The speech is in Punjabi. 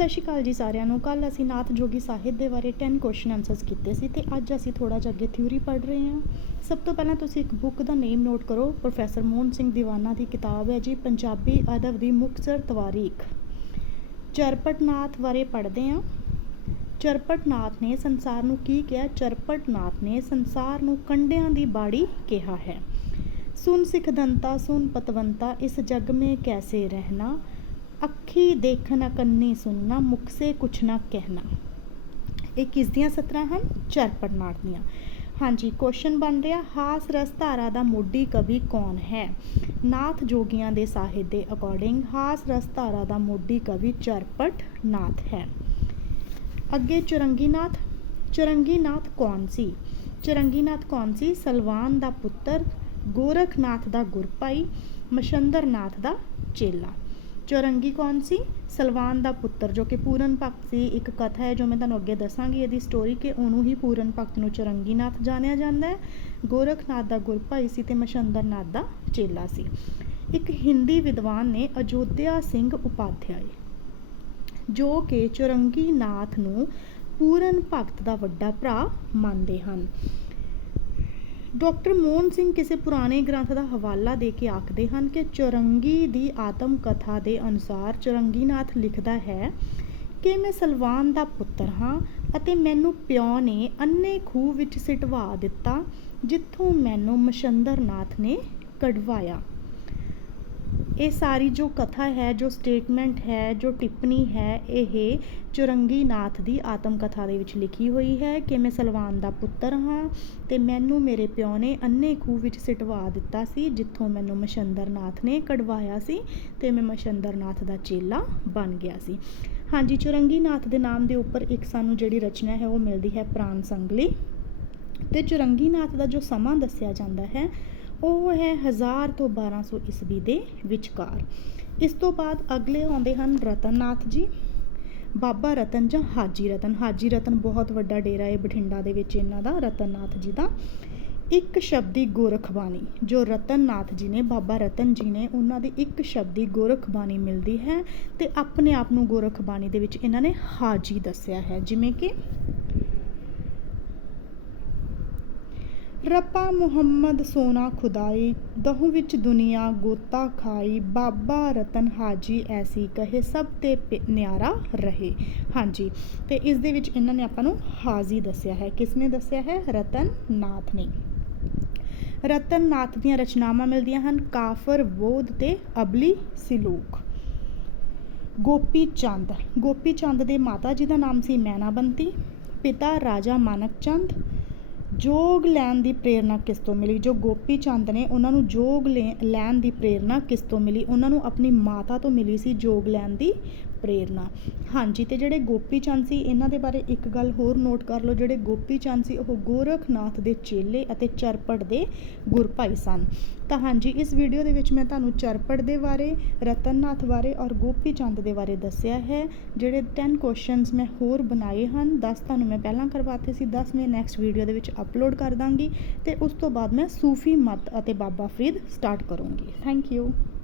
ਸਤਿ ਸ਼੍ਰੀ ਅਕਾਲ ਜੀ ਸਾਰਿਆਂ ਨੂੰ। ਕੱਲ ਅਸੀਂ ਨਾਥ ਜੋਗੀ ਸਾਹਿਬ ਦੇ ਬਾਰੇ 10 ਕੁਐਸਚਨ ਆਨਸਰਸ ਕੀਤੇ ਸੀ ਤੇ ਅੱਜ ਅਸੀਂ ਥੋੜਾ ਜਿਹਾ ਅੱਗੇ ਥਿਊਰੀ ਪੜ੍ਹ ਰਹੇ ਹਾਂ। ਸਭ ਤੋਂ ਪਹਿਲਾਂ ਤੁਸੀਂ ਇੱਕ ਬੁੱਕ ਦਾ ਨੇਮ ਨੋਟ ਕਰੋ। ਪ੍ਰੋਫੈਸਰ ਮੋਹਨ ਸਿੰਘ ਦੀਵਾਨਾ ਦੀ ਕਿਤਾਬ ਹੈ ਜੀ, ਪੰਜਾਬੀ ਅਦਬ ਦੀ ਮੁਖਸਰ ਤਵਾਰੀਖ। ਚਰਪਟਨਾਥ ਬਾਰੇ ਪੜ੍ਹਦੇ ਹਾਂ। ਚਰਪਟਨਾਥ ਨੇ ਸੰਸਾਰ ਨੂੰ ਕੀ ਕਿਹਾ? ਚਰਪਟਨਾਥ ਨੇ ਸੰਸਾਰ ਨੂੰ ਕੰਡਿਆਂ ਦੀ ਬਾੜੀ ਕਿਹਾ ਹੈ। ਸੁਨ ਸਿਖਦੰਤਾ ਸੁਨ ਪਤਵੰਤਾ, ਇਸ ਜਗ ਮੇ ਕੈਸੇ ਰਹਿਣਾ? ਅੱਖੀ ਦੇਖਣਾ, ਕੰਨੀ ਸੁਣਨਾ ਮੁਖ ਸੇ ਕੁਛ ਨਾ ਕਹਿਣਾ। ਇਹ ਕਿਸ ਦੀਆਂ ਸਤਰਾਂ ਹਨ? ਚਰਪਟਨਾਥ ਦੀਆਂ। ਹਾਂਜੀ ਕੁਐਸਚਨ ਬਣ ਰਿਹਾ, ਹਾਸ ਰਸ ਧਾਰਾ ਦਾ ਮੋਢੀ ਕਵੀ ਕੌਣ ਹੈ? ਨਾਥ ਜੋਗੀਆਂ ਦੇ ਸਾਹਿਤ ਦੇ ਅਕੋਰਡਿੰਗ ਹਾਸ ਰਸ ਧਾਰਾ ਦਾ ਮੋਢੀ ਕਵੀ ਚਰਪਟ ਨਾਥ ਹੈ। ਅੱਗੇ ਚੁਰੰਗੀਨਾਥ ਚੁਰੰਗੀਨਾਥ ਕੌਣ ਸੀ? ਚੁਰੰਗੀਨਾਥ ਕੌਣ ਸੀ? ਸਲਵਾਨ ਦਾ ਪੁੱਤਰ, ਗੋਰਖਨਾਥ ਦਾ ਗੁਰਪਾਈ ਮਸ਼ੰਦਰਨਾਥ ਦਾ ਚੇਲਾ। ਚੌਰੰਗੀ ਕੌਣ ਸੀ? ਸਲਵਾਨ ਦਾ ਪੁੱਤਰ, ਜੋ ਕਿ ਪੂਰਨ ਭਗਤ ਸੀ ਇੱਕ ਕਥਾ ਹੈ, ਜੋ ਮੈਂ ਤੁਹਾਨੂੰ ਅੱਗੇ ਦੱਸਾਂਗੀ। ਇਹਦੀ ਸਟੋਰੀ ਕਿ ਉਹਨੂੰ ਹੀ ਪੂਰਨ ਭਗਤ ਨੂੰ ਚੌਰੰਗੀਨਾਥ ਜਾਣਿਆ ਜਾਂਦਾ ਹੈ। ਗੋਰਖਨਾਥ ਦਾ ਗੁਰਭਾਈ ਸੀ ਤੇ ਮਸ਼ੰਦਰਨਾਥ ਦਾ ਚੇਲਾ ਸੀ। ਇੱਕ ਹਿੰਦੀ ਵਿਦਵਾਨ ਨੇ ਅਯੋਧਿਆ ਸਿੰਘ ਉਪਾਧਿਆਏ, ਜੋ ਕਿ ਚੌਰੰਗੀਨਾਥ ਨੂੰ ਪੂਰਨ ਭਗਤ ਦਾ ਵੱਡਾ ਭਰਾ ਮੰਨਦੇ ਹਨ। ਡਾਕਟਰ ਮੋਹਨ ਸਿੰਘ ਕਿਸੇ ਪੁਰਾਣੇ ਗ੍ਰੰਥ ਦਾ ਹਵਾਲਾ ਦੇ ਕੇ ਆਖਦੇ ਹਨ ਕਿ ਚੌਰੰਗੀ ਦੀ ਆਤਮ ਕਥਾ ਦੇ ਅਨੁਸਾਰ ਚੌਰੰਗੀਨਾਥ ਲਿਖਦਾ ਹੈ ਕਿ ਮੈਂ ਸਲਵਾਨ ਦਾ ਪੁੱਤਰ ਹਾਂ ਅਤੇ ਮੈਨੂੰ ਪਿਓ ਨੇ ਅੰਨੇ ਖੂਹ ਵਿੱਚ ਸਿਟਵਾ ਦਿੱਤਾ, ਜਿੱਥੋਂ ਮੈਨੂੰ ਮਸ਼ੰਦਰਨਾਥ ਨੇ ਕਢਵਾਇਆ। ਇਹ ਸਾਰੀ ਜੋ ਕਥਾ ਹੈ, ਜੋ ਸਟੇਟਮੈਂਟ ਹੈ, ਜੋ ਟਿੱਪਣੀ ਹੈ, ਇਹ ਚੁਰੰਗੀਨਾਥ ਦੀ ਆਤਮ ਕਥਾ ਦੇ ਵਿੱਚ ਲਿਖੀ ਹੋਈ ਹੈ ਕਿ ਮੈਂ ਸਲਵਾਨ ਦਾ ਪੁੱਤਰ ਹਾਂ ਤੇ ਮੈਨੂੰ ਮੇਰੇ ਪਿਓ ਨੇ ਅੰਨੇ ਖੂਹ ਵਿੱਚ ਸਿਟਵਾ ਦਿੱਤਾ ਸੀ, ਜਿੱਥੋਂ ਮੈਨੂੰ ਮਸ਼ੰਦਰਨਾਥ ਨੇ ਕਢਵਾਇਆ ਸੀ ਤੇ ਮੈਂ ਮਸ਼ੰਦਰਨਾਥ ਦਾ ਚੇਲਾ ਬਣ ਗਿਆ ਸੀ। ਹਾਂਜੀ, ਚੁਰੰਗੀਨਾਥ ਦੇ ਨਾਮ ਦੇ ਉੱਪਰ ਇੱਕ ਸਾਨੂੰ ਜਿਹੜੀ ਰਚਨਾ ਹੈ ਉਹ ਮਿਲਦੀ ਹੈ ਪ੍ਰਾਨ ਸੰਗਲੀ ਤੇ ਚੁਰੰਗੀਨਾਥ ਦਾ ਜੋ ਸਮਾਂ ਦੱਸਿਆ ਜਾਂਦਾ ਹੈ ਉਹ ਹੈ 1000 ਤੋਂ 1200 ਈਸਵੀ ਦੇ ਵਿਚਕਾਰ। ਇਸ ਤੋਂ ਬਾਅਦ ਅਗਲੇ ਆਉਂਦੇ ਹਨ ਰਤਨਨਾਥ ਜੀ, ਬਾਬਾ ਰਤਨ ਜਾਂ ਹਾਜੀ ਰਤਨ। ਹਾਜੀ ਰਤਨ ਬਹੁਤ ਵੱਡਾ ਡੇਰਾ ਹੈ ਬਠਿੰਡਾ ਦੇ ਵਿੱਚ ਇਹਨਾਂ ਦਾ, ਰਤਨਨਾਥ ਜੀ ਦਾ। ਇੱਕ ਸ਼ਬਦੀ ਗੋਰਖਬਾਣੀ, ਜੋ ਰਤਨਨਾਥ ਜੀ ਨੇ, ਬਾਬਾ ਰਤਨ ਜੀ ਨੇ, ਉਹਨਾਂ ਦੀ ਇੱਕ ਸ਼ਬਦੀ ਗੋਰਖਬਾਣੀ ਮਿਲਦੀ ਹੈ ਤੇ ਆਪਣੇ ਆਪ ਨੂੰ ਗੋਰਖਬਾਣੀ ਦੇ ਵਿੱਚ ਇਹਨਾਂ ਨੇ ਹਾਜੀ ਦੱਸਿਆ ਹੈ। ਜਿਵੇਂ ਕਿ ਰੱਪਾ ਮੁਹੰਮਦ ਸੋਨਾ ਖੁਦਾਈ, ਦਹੂ ਵਿੱਚ ਦੁਨੀਆ ਗੋਤਾ ਖਾਈ, ਬਾਬਾ ਰਤਨ ਹਾਜੀ ਐਸੀ ਕਹੇ, ਸਭ ਤੇ ਨਿਆਰਾ ਰਹੇ। ਹਾਂਜੀ, ਤੇ ਇਸ ਦੇ ਵਿੱਚ ਇਹਨਾਂ ਨੇ ਆਪਾਂ ਨੂੰ ਹਾਜੀ ਦੱਸਿਆ ਹੈ। ਕਿਸ ਨੇ ਦੱਸਿਆ ਹੈ? ਰਤਨ ਨਾਥ ਨੇ। ਰਤਨ ਨਾਥ ਦੀਆਂ ਰਚਨਾਵਾਂ ਮਿਲਦੀਆਂ ਹਨ, ਕਾਫਰ, ਬੋਧ ਤੇ ਅਬਲੀ ਸਿਲੂਕ। ਗੋਪੀ ਚੰਦ। ਗੋਪੀ ਚੰਦ ਦੇ ਮਾਤਾ ਜੀ ਦਾ ਨਾਮ ਸੀ ਮੈਨਾਬੰਤੀ, ਪਿਤਾ ਰਾਜਾ ਮਾਨਕ ਚੰਦ ਜੋਗ ਲੈਣ ਦੀ ਪ੍ਰੇਰਣਾ ਕਿਸ ਤੋਂ ਮਿਲੀ? ਜੋ ਗੋਪੀ ਚੰਦ ਨੇ ਉਹਨਾਂ ਨੂੰ ਜੋਗ ਲੈਣ ਦੀ ਪ੍ਰੇਰਣਾ ਕਿਸ ਤੋਂ ਮਿਲੀ? ਉਹਨਾਂ ਨੂੰ ਆਪਣੀ ਮਾਤਾ ਤੋਂ ਮਿਲੀ ਸੀ ਜੋਗ ਲੈਣ ਦੀ ਪ੍ਰੇਰਣਾ। ਹਾਂਜੀ, ਤੇ ਜਿਹੜੇ ਗੋਪੀ ਚੰਦ ਸੀ, ਇਹਨਾਂ ਦੇ ਬਾਰੇ ਇੱਕ ਗੱਲ ਹੋਰ ਨੋਟ ਕਰ ਲਓ। ਜਿਹੜੇ ਗੋਪੀ ਚੰਦ ਸੀ, ਉਹ ਗੋਰਖਨਾਥ ਦੇ ਚੇਲੇ ਅਤੇ ਚਰਪੜ ਦੇ ਗੁਰਭਾਈ ਸਨ। ਤਾਂ ਹਾਂਜੀ, ਇਸ ਵੀਡੀਓ ਦੇ ਵਿੱਚ ਮੈਂ ਤੁਹਾਨੂੰ ਚਰਪੜ ਦੇ ਬਾਰੇ, ਰਤਨਨਾਥ ਬਾਰੇ ਔਰ ਗੋਪੀ ਚੰਦ ਦੇ ਬਾਰੇ ਦੱਸਿਆ ਹੈ। ਜਿਹੜੇ 10 ਕੁਐਸਚਨਸ ਮੈਂ ਹੋਰ ਬਣਾਏ ਹਨ 10 ਤੁਹਾਨੂੰ ਮੈਂ ਪਹਿਲਾਂ ਕਰਵਾਤੇ ਸੀ 10 ਮੈਂ ਨੈਕਸਟ ਵੀਡੀਓ ਦੇ ਵਿੱਚ ਅਪਲੋਡ ਕਰ ਦਾਂਗੀ ਤੇ ਉਸ ਤੋਂ ਬਾਅਦ ਮੈਂ ਸੂਫੀ ਮਤ ਅਤੇ ਬਾਬਾ ਫਰੀਦ ਸਟਾਰਟ ਕਰੂੰਗੀ। Thank you